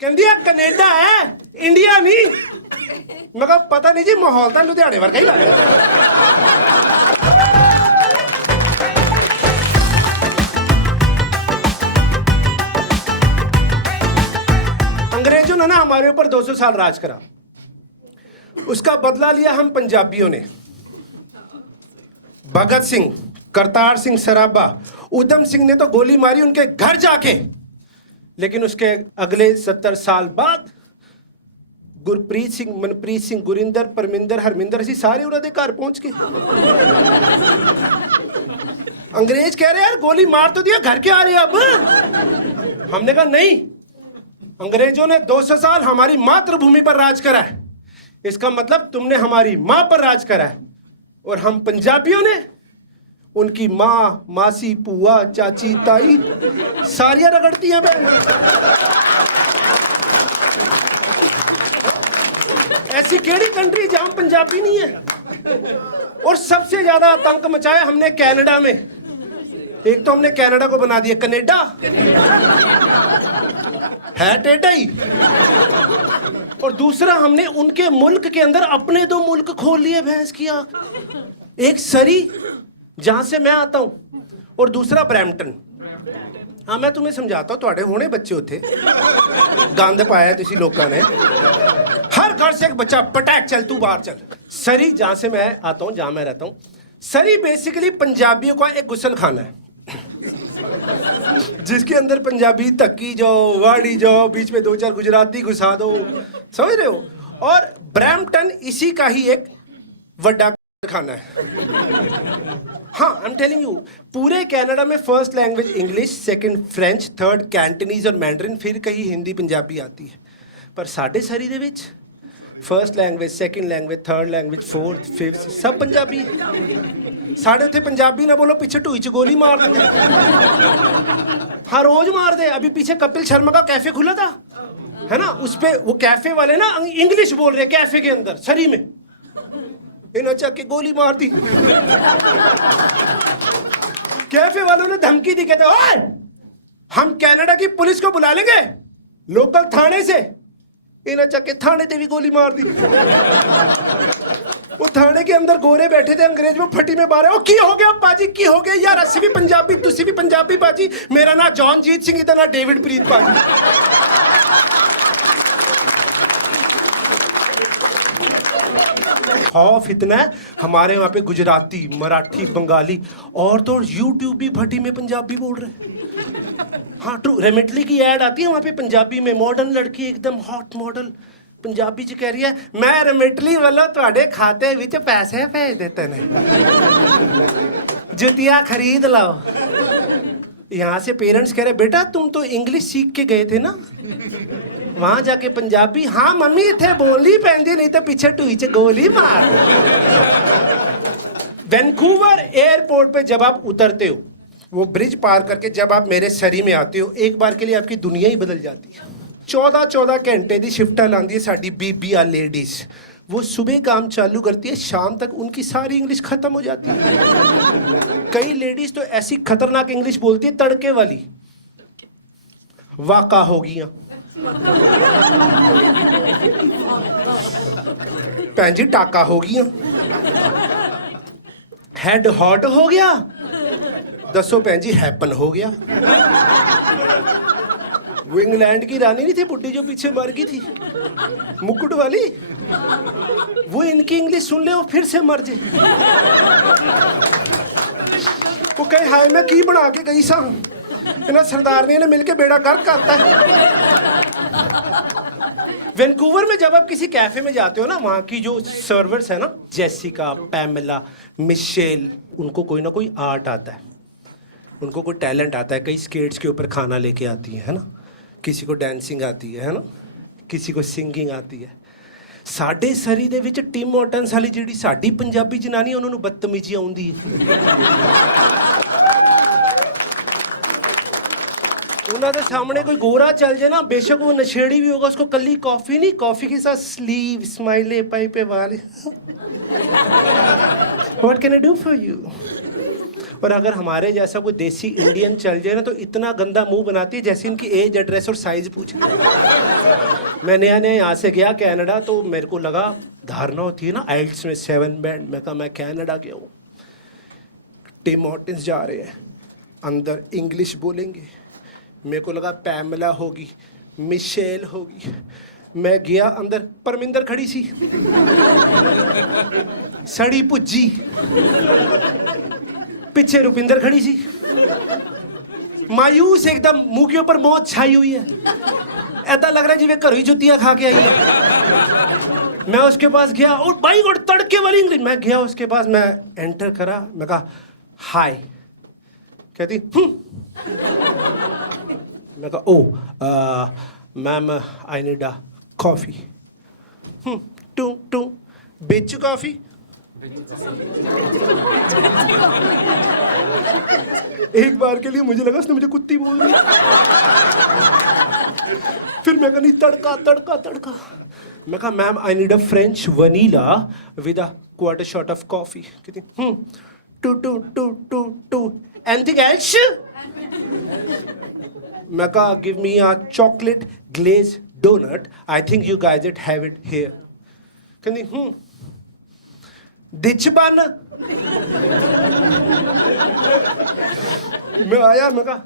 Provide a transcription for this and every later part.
ਕਹਿੰਦੀ ਆ ਕੈਨੇਡਾ ਹੈ ਇੰਡੀਆ ਨਹੀਂ। ਮੈਂ ਕਿਹਾ ਪਤਾ ਨਹੀਂ ਜੀ ਮਾਹੌਲ ਤਾਂ ਲੁਧਿਆਣੇ ਵਰਗਾ ਹੀ ਲੱਗਦਾ। अंग्रेजों ने ना हमारे ऊपर 200 साल राज करा, उसका बदला लिया हम पंजाबियों ने। भगत सिंह, करतार सिंह सराभा, उधम सिंह ने तो गोली मारी उनके घर जाके, लेकिन उसके अगले 70 साल बाद गुरप्रीत सिंह, मनप्रीत सिंह, गुरिंदर, परमिंदर, हरमिंदर असी सारे उन्होंने घर पहुंच गए। अंग्रेज कह रहे यार गोली मार तो दिया, घर के आ रहे अब। हमने कहा नहीं, अंग्रेजों ने 200 साल हमारी मातृभूमि पर राज करा है, इसका मतलब तुमने हमारी माँ पर राज करा है, और हम पंजाबियों ने उनकी माँ, मासी, पुआ, चाची, ताई सारियां रगड़ती हैं। बहन ऐसी केड़ी कंट्री जहां पंजाबी नहीं है। और सबसे ज्यादा आतंक मचाया हमने कनाडा में। एक तो हमने कनाडा को बना दिया कनेडा, है टेढ़ा ही, और दूसरा हमने उनके मुल्क के अंदर अपने 2 मुल्क खोल लिए भैंस की आंख। एक सरी जहां से मैं आता हूं और दूसरा ब्रैम्पटन। हाँ मैं तुम्हें समझाता हूँ, थोड़े होने बच्चे उथे गंद पाया तुसी लोगों ने, हर घर से एक बच्चा पटैक चल तू बाहर चल। सरी जहां से मैं आता हूँ, जहां मैं रहता हूँ, सरी बेसिकली पंजाबियों का एक गुसल खाना है जिसके अंदर पंजाबी धक्की जाओ, वाड़ी जाओ, बीच में 2-4 गुजराती घुसा दो, समझ रहे हो। और ब्रैम्पटन इसी का ही एक वड्डा खाना है। हाँ आई एम टेलिंग यू, पूरे कनाडा में first language English, second French, third Cantonese और मैंडरिन, फिर कहीं हिंदी पंजाबी आती है। पर साढ़े सरी दे विच first language, second language, third language, fourth, fifth सब पंजाबी। साढ़े उत्थे पंजाबी ना बोलो पीछे ढूई च गोली मार देंगे। हाँ रोज मार दे। अभी पीछे कपिल शर्मा का कैफे खुला था, है ना, उस पे वो कैफे वाले ना इंग्लिश बोल रहे कैफे के अंदर सरी में, इन अच्छा के गोली मार दी। कैफे वालों ने धमकी दी, कहते ओए हम कनाडा की पुलिस को बुला लेंगे लोकल थाने से। इन अच्छा के थाने ते भी गोली मार दी। वो थाने के अंदर गोरे बैठे थे, अंग्रेज में फटी में बारे, ओ की हो गया पाजी, की हो गया यार, अस्सी भी पंजाबी तुसी भी पंजाबी पाजी, मेरा ना जॉनजीत सिंह, इतना डेविड प्रीत पाजी। खौफ इतना है, हमारे वहां पे गुजराती, मराठी, बंगाली और तो यूट्यूब भी फटी में पंजाबी बोल रहे। हाँ ट्रू, रेमेटली की ऐड आती है वहां पे पंजाबी में, मॉडर्न लड़की एकदम हॉट मॉडल पंजाबी च कह रही है मैं रेमेटली वालों ਤੁਹਾਡੇ खाते विच पैसे भेज देते ने, जुतियाँ खरीद लो। यहाँ से पेरेंट्स कह रहे बेटा तुम तो इंग्लिश सीख के गए थे ना, वहां जाके पंजाबी। हाँ मम्मी इतने बोलनी पैंदी, नहीं तो पीछे ढूई च गोली मार। वैंकूवर एयरपोर्ट पे जब आप उतरते हो, वो ब्रिज पार करके जब आप मेरे सरी में आते हो, एक बार के लिए आपकी दुनिया ही बदल जाती है। 14 घंटे की शिफ्टा लाती है साड़ी बीबिया लेडीज। वो सुबह काम चालू करती है, शाम तक उनकी सारी इंग्लिश खत्म हो जाती है। कई लेडीज तो ऐसी खतरनाक इंग्लिश बोलती है तड़के वाली, वाका हो गया भैन जी, टाका हो गया, हेड हॉट हो गया, दसो भैन जी हैपन हो गया। वो इंग्लैंड की रानी नहीं थी बुड्ढी जो पीछे मर गई थी, मुकुट वाली, वो इनकी इंग्लिश सुन ले वो फिर से मर जाए। वो कहे हाय मैं की बना के गई सा, इन्हें सरदारनी ने मिलके बेड़ा गर्क करता है। वैंकूवर में जब आप किसी कैफे में जाते हो ना, वहाँ की जो सर्वर्स है ना, जेसिका, पैमेला, मिशेल, उनको कोई ना कोई आर्ट आता है, उनको कोई टैलेंट आता है। कई स्केट्स के ऊपर खाना लेके आती है ना, किसी को डांसिंग आती है ना, किसी को सिंगिंग आती है। साडे सरी दे विच टिम हॉर्टन्स वाली जिहड़ी साडी पंजाबी जनानी, उन्हां नूं बदतमीजी आउंदी है। उन्हां दे सामने कोई गोरा चल जाए ना, बेशक वो नशेड़ी भी होगा, उसको कल्ली कॉफी नहीं, कॉफी के साथ स्लीव, स्माइले, पाइपे वाले। What can I do for you? पर अगर हमारे जैसा कोई देसी इंडियन चल जाए ना तो इतना गंदा मुंह बनाती है जैसे इनकी एज, एड्रेस और साइज पूछ रही है। मैं नया नया यहाँ से गया कनाडा, तो मेरे को लगा धारणा होती है ना आइल्स में 7 बैंड। मैं कहा मैं कनाडा गया हूँ, टिम हॉर्टन्स जा रहे हैं, अंदर इंग्लिश बोलेंगे। मेरे को लगा पैमला होगी, मिशेल होगी। मैं गया अंदर, परमिंदर खड़ी सी, सड़ी पुज्जी, पीछे रुपिंदर खड़ी सी, मायूस एकदम, मुंह के ऊपर मौत छाई हुई है। ऐसा लग रहा है जिਵੇਂ घरों ही जुतियां खा के आई है। मैं उसके पास गया और भाई और तड़के वाली इंग्लिश। मैं गया उसके पास, मैं एंटर करा, मैं कहा हाय, कहती मैं कहा oh ma'am I need a coffee. Two two बिच कॉफी। एक बार के लिए मुझे लगा उसने मुझे कुत्ती बोल दी। फिर मैं कहा नहीं, तड़का तड़का तड़का। मैं कहा ma'am I need a French vanilla with a quarter shot of coffee. कहती to to to to to anything else. मैं कहा give me a chocolate glaze donut, I think you guys it have it here. कहती डिच बन। मैं आया, मैं कहा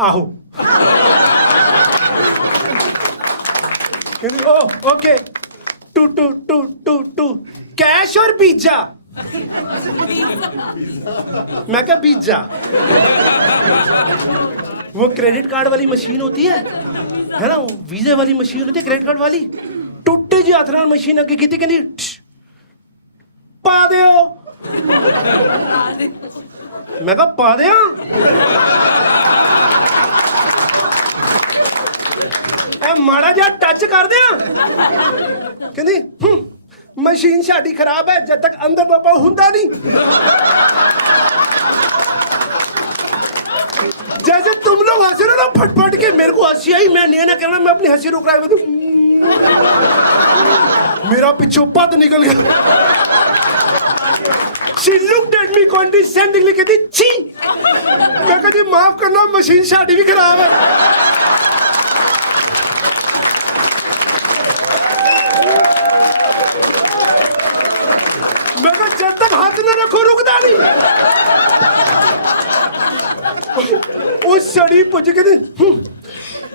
आहो। कहती oh okay, to to to to to cash और पिज्जा। मैं क्या पिज्जा? वो क्रेडिट कार्ड वाली मशीन होती है ना, वीजे वाली मशीन होती है क्रेडिट कार्ड वाली। टुट्टे जी हथ नाल मशीन अगे की कहती पा दियो। मैं कहा पा दिया? माड़ा जा टच कर दिया। कहती मशीन साडी खराब है, जब तक अंदर पापा हुंदा नहीं। जैसे तुम लोग हंसे रहे ना फटफट के, मेरे को हंसी आई। मैं नहीं ना करना, मैं अपनी हंसी रोक रहा हूं। मेरा पिछो पद निकल गया। She looked at me condescendingly, कहती छी। मैं कहती माफ करना, मशीन साडी भी खराब है। मैं कहा जब तक हाथ न रखो रुकता नहीं। उस सड़ी पुज कहती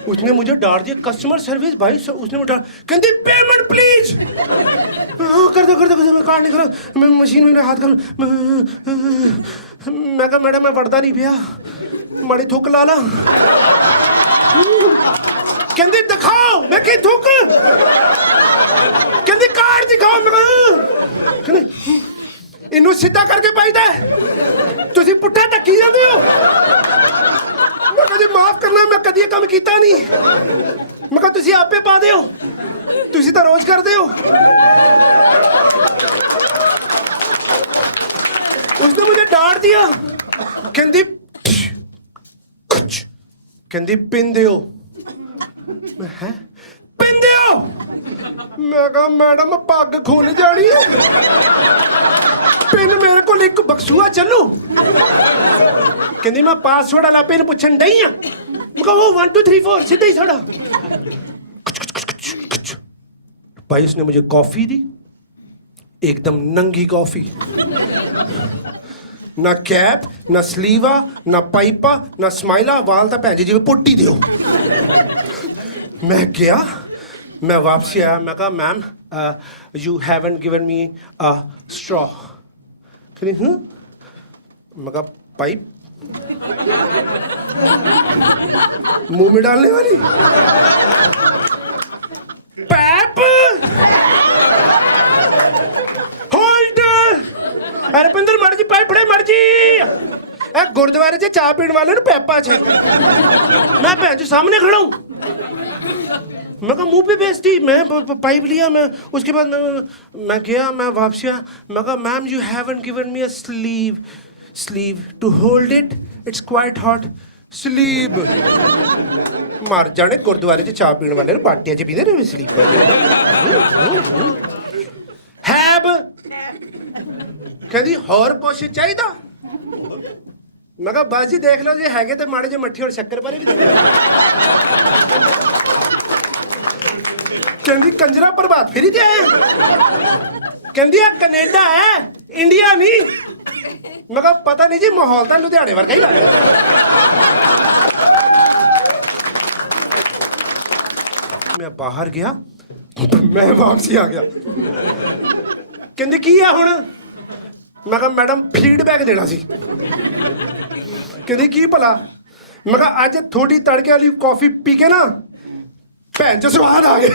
उसने मुझे डांट दिया। कस्टमर सर्विस भाई, उसने मुझे कहती पेमेंट प्लीज। कर दो मैं कार्ड नहीं करा, मैं मशीन में हाथ कर। मैं कहा मैडम मैं वड़दा नहीं पिया, माड़ी थुक ला ला। कहती दिखाओ। मैं कही थुक। कहती कार्ड दिखाओ। मैं इनू सीधा करके पाईदा तुसी पुट्ठा ढक्की जाते हो। मैं कहा जी माफ करना, मैं कदी काम किया नहीं। मैं कहा तुसी आपे पा दे हो, तुसी तो रोज कर दे हो। उसने मुझे डांट दिया। कहती कहती पिन दो। मैं है पिन दो। मैं कहा मैडम पग खुल जानी है, पिन मेरे को एक बक्सूआ चलू। कहती मैं पासवर्ड वाला पिन पूछन डई हां। मैं कहा वो 1 2 3 4 सीधा ही साड़ा। भाई उसने मुझे कॉफी दी, एकदम नंगी कॉफी, ना कैप ना स्लीवा ना पाइपा ना स्माइला, वाल था भैन जी जिवें पुट्टी दियो। मैं गया, मैं वापसी आया। मैं कहा ma'am you haven't given me a straw. कहती मैं कहा पाइप मुंह में डालने वाली पैप। होल्ड। रुपिंदर मर जी पाइप फड़े मर जी। गुरुद्वारे से चाह पीने वाले ने पैपा छ। मैं भैन जो सामने खड़ा हूं। मैं कहा मुंह पे बेइज्जती। मैं पाइप लिया, मैं उसके बाद मैं गया, मैं वापसी आया। मैं कहा ma'am you haven't given me a sleeve to hold it, it's quite hot. Sleeve मर जाने, गुरुद्वारे च चाह पीने वाले बाटिया च पींदे ने स्लीव। हैब कहती होर कुछ चाहिदा। ਮੈਂ ਕਿਹਾ ਬਸ ਜੀ ਦੇਖ ਲਓ ਜੇ ਹੈਗੇ ਤੇ ਮਾੜੇ ਜਿਹੇ ਮੱਠੀ ਔਰ ਸ਼ੱਕਰ ਬਾਰੇ ਵੀ ਦੇ ਦਿਓ। ਕਹਿੰਦੀ ਕੰਜਰਾ ਪ੍ਰਭਾਤ ਫੇਰੀ ਤੇ ਆਇਆ। ਕਹਿੰਦੀ ਆ ਕੈਨੇਡਾ ਹੈ ਇੰਡੀਆ ਨਹੀਂ। ਮੈਂ ਕਿਹਾ ਪਤਾ ਨਹੀਂ ਜੀ ਮਾਹੌਲ ਤਾਂ ਲੁਧਿਆਣੇ ਵਰਗਾ ਹੀ ਲੱਗਦਾ। ਮੈਂ ਬਾਹਰ ਗਿਆ ਮੈਂ ਵਾਪਸੀ ਆ ਗਿਆ। ਕਹਿੰਦੀ ਕੀ ਆ ਹੁਣ? ਮੈਂ ਕਿਹਾ ਮੈਡਮ ਫੀਡਬੈਕ ਦੇਣਾ ਸੀ। ਕਹਿੰਦੀ ਕੀ ਭਲਾ? ਮੈਂ ਕਿਹਾ ਅੱਜ ਥੋੜੀ ਤੜਕੇ ਵਾਲੀ ਕਾਫੀ ਪੀ ਕੇ ਨਾ ਭੈਣ ਚ ਸਵਾਦ ਆ ਗਿਆ।